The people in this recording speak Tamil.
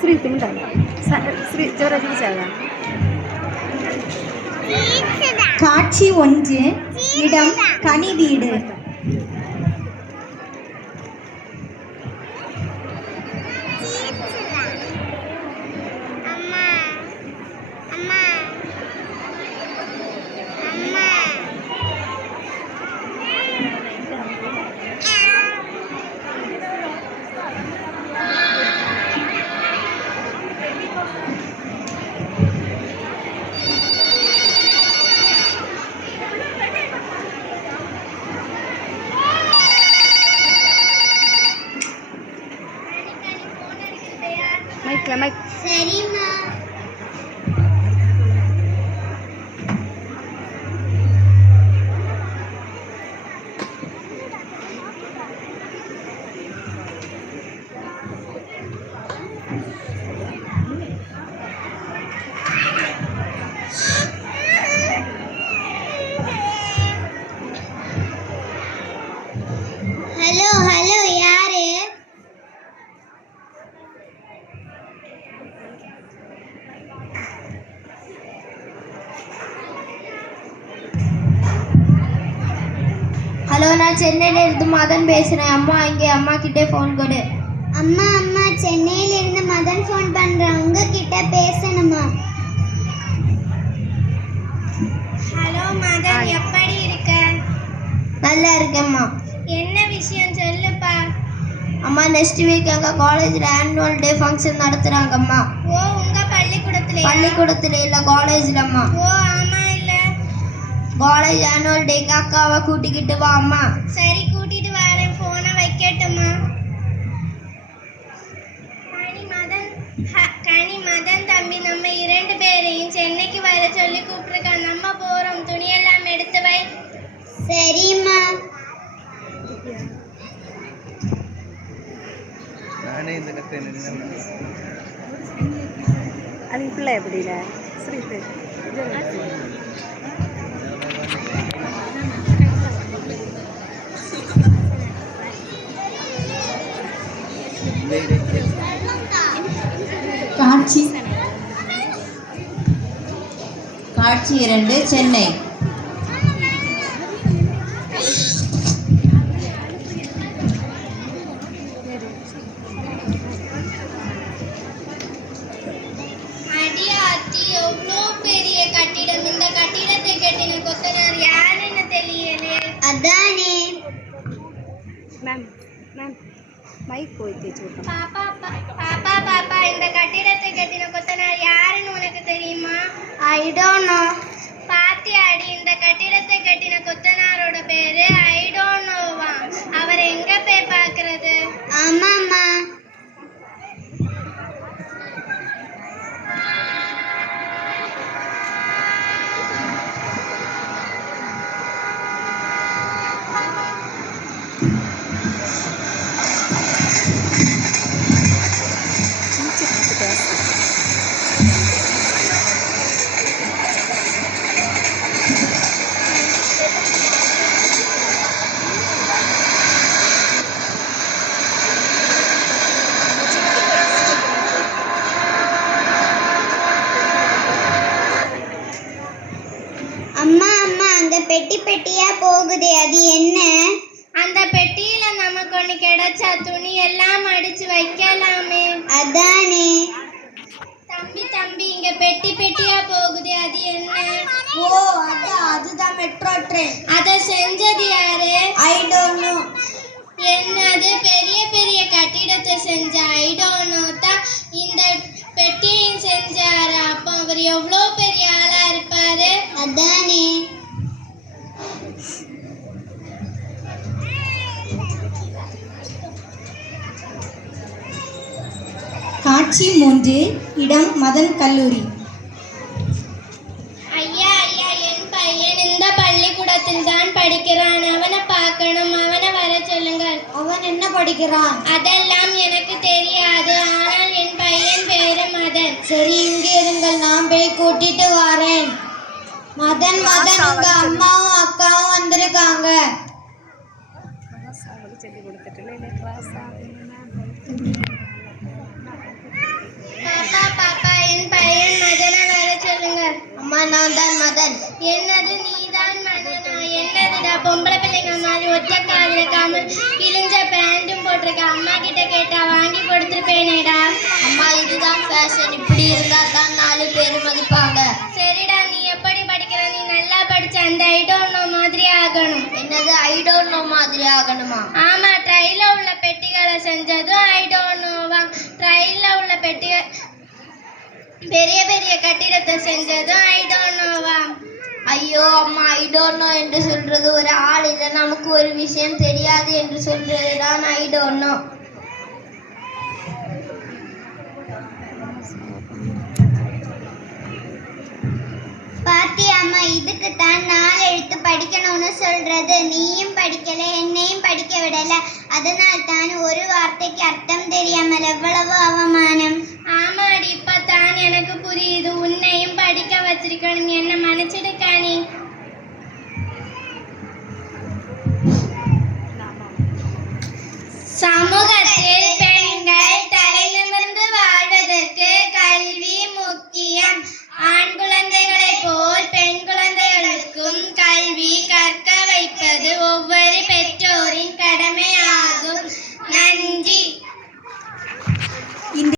ஸ்ரீ திண்டா ஸ்ரீ ஜோராஜி சாதா. காட்சி 1. இடம் கனி வீடு. மைக் சரிம்மா. ஹலோ ஹலோ, யாரு? ஹலோ, நான் சென்னையில இருந்து மதன் பேசுறேன். அம்மா இங்கே, அம்மா கிட்டே ஃபோன் கொடு. அம்மா அம்மா, சென்னையில இருந்து மதன் ஃபோன் பண்றேன், உங்ககிட்ட பேசணுமா? ஹலோ மதன், எப்படி இருக்க? நல்லா இருக்கேம்மா. என்ன விஷயம் சொல்லுப்பா. அம்மா, நெக்ஸ்ட் வீக் எங்க காலேஜ்ல ஆனுவல் டே ஃபங்க்ஷன் நடத்துறாங்கம்மா. ஓ, உங்க பள்ளிக்கூடத்துல? பள்ளிக்கூடத்துல இல்ல, காலேஜ்லம்மா. ஓ ஆமா, இல்ல காலேஜ் ஆனுவல் டேக்கு அக்காவை கூட்டிக்கிட்டு வா அம்மா. சரி, கூட்டிட்டு வரேன். போனை வைக்கட்டுமா? கனி மதன் தம்பி, நம்ம 2 பேரையும் சென்னைக்கு வர சொல்லி கூப்பிட்டுருக்கான். நம்ம போறோம். துணியெல்லாம் எடுத்து வை. சரிம்மா. அது பிள்ளை எப்படில ஸ்ரீ காட்சி 2. சென்னை. அடியாத்தி, எவ்வளோ பெரிய கட்டிடம். இந்த கட்டிடத்தை கட்டின கொத்தனார் யாருன்னு தெரியலே. அதானே. மேம் மைக் போயிட்டு சொல்றேன். பாப்பா, இந்த கட்டிடத்தை கட்டின கொத்தனார் யாருன்னு உனக்கு தெரியுமா? I don't know. பாத்தியாடி, இந்த கட்டிடத்தை கட்டின கொத்தனாரோட பேரு ஐ டோன்ட் நோவா. அவர் எங்க போய் பார்க்கிறது? ஆமாம்மா. பெட்டி பெட்டியா போகுதே, அது என்ன? அந்த பெட்டியில நமக்கு ஒண்ணு கிடைச்சா துணி எல்லாம் அடிச்சு வைக்கலாமே. அதானே. தம்பி, இங்க பெட்டி பெட்டியா போகுதே, அது என்ன? ஓ, அதுதான் மெட்ரோ ட்ரெயின். அத செஞ்சது யாரு? ஐ டோன்ட் நோ. என்னது, பெரிய பெரிய கட்டிடத்தை செஞ்ச ஐ டோன்ட் நோ தான் இந்த பெட்டியையும் செஞ்சாரு. அப்போ அவர் எவ்வளோ பெரிய ஆளா இருப்பாரு. அதானே. காட்சி 3. இடம் மதன் கல்லூரி. ஐயா, என் பையன் இந்த பள்ளிக்கூடத்தில் தான் படிக்கிறான். அவனை பார்க்கணும். அவனை வர சொல்லுங்கள். அவன் என்ன படிக்கிறான்? அதெல்லாம் எனக்கு தெரியாது. ஆனால் என் பையன் பேரு மதன். சரி, இங்கே இருங்கள், நான் போய் கூட்டிட்டு வரேன். மதன் மதன், உங்க அம்மாவும் அக்காவும் வந்திருக்காங்க. சொல்லி கொடுத்துட்டு இல்லை கிளாஸா பாப்பா பாப்பா, என் பையன் மதனை வர சொல்லுங்க. அம்மா, நான் தான் மதன். என்னது, நீதான் மதனா? என்னதுடா பொம்பளை பிள்ளைங்க மாதிரி ஒற்றை கால் இருக்காம கிழிஞ்ச பேண்ட்டும் போட்டிருக்க. அம்மா கிட்ட கேட்டா வாங்கி கொடுத்துருப்பேனேடா. அம்மா, இதுதான் ஃபேஷன். இப்படி இருந்தா தான் 4 பேர் மதிப்பாங்க. சரிடா, நீ எப்படி படிக்கிற? நீ நல்லா படிச்ச அந்த ஐடோனோ மாதிரி ஆகணும். என்னது, ஐடோனோ மாதிரி ஆகணுமா? ஆமா, ட்ரைல உள்ள பெட்டிகளை செஞ்சதும் ஐடோனோவா. ட்ரைல உள்ள பெட்டிகள் பெரிய பெரிய கட்டிடத்தை செஞ்சதும் ஐடோனோவா. ஐயோ அம்மா, ஐடோனோ என்று சொல்றது ஒரு ஆள் இல்லை, நமக்கு ஒரு விஷயம் தெரியாது என்று சொல்றது தான் ஐடோனோ. பாத்தியாம்மா, இதுக்கு தான் 4 எழுத்து படிக்கணும்னு சொல்றது. நீயும் படிக்கல, என்னையும் படிக்க விடல. அதனால் தான் ஒரு வார்த்தைக்கு அர்த்தம் தெரியாமல் எவ்வளவு அவமானம். ஆமாடி, இப்பதான் எனக்கு புரியுது. உன்னையும் படிக்க வச்சிருக்கணும். என்ன மன்னிச்சிடு